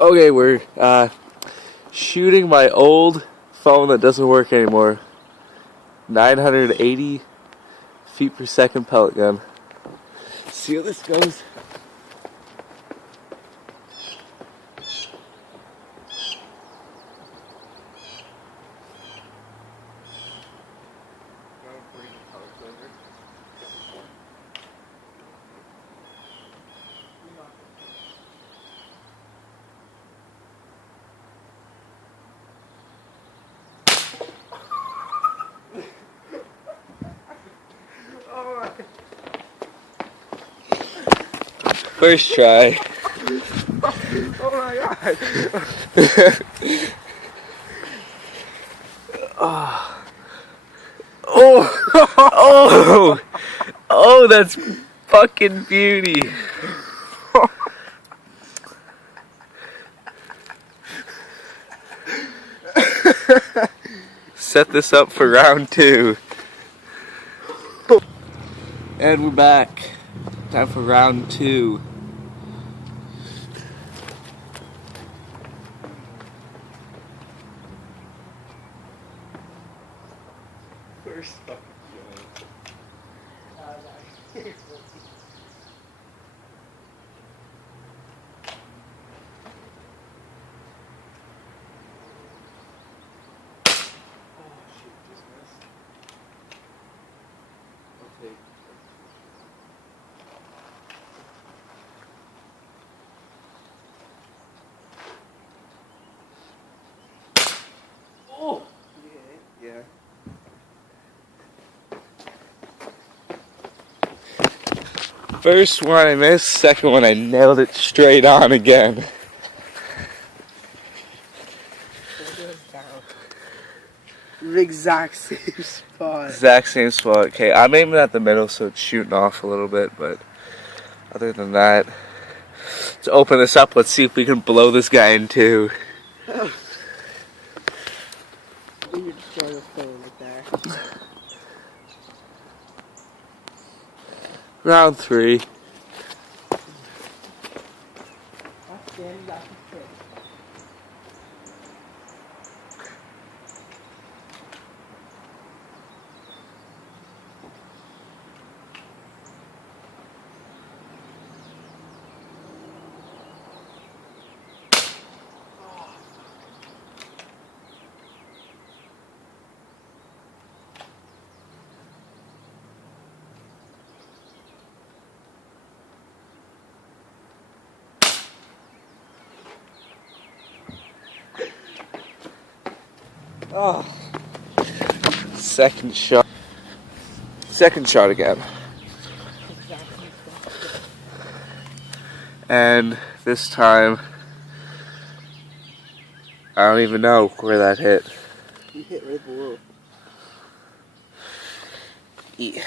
Okay, we're shooting my old phone that doesn't work anymore. 980 feet per second pellet gun. See how this goes. First try. Oh my god. Oh, that's fucking beauty. Set this up for round 2. And we're back. Time for round 2. First fucking joint. Oh! Yeah. First one I missed, second one I nailed it straight on again. The exact same spot. Exact same spot. Okay, I'm aiming at the middle so it's shooting off a little bit, but other than that, let's open this up. Let's see if we can blow this guy in two. Oh. You just throw the phone right there. Round 3. Oh. Second shot. Second shot again. And this time, I don't even know where that hit. You hit right below. Yeah.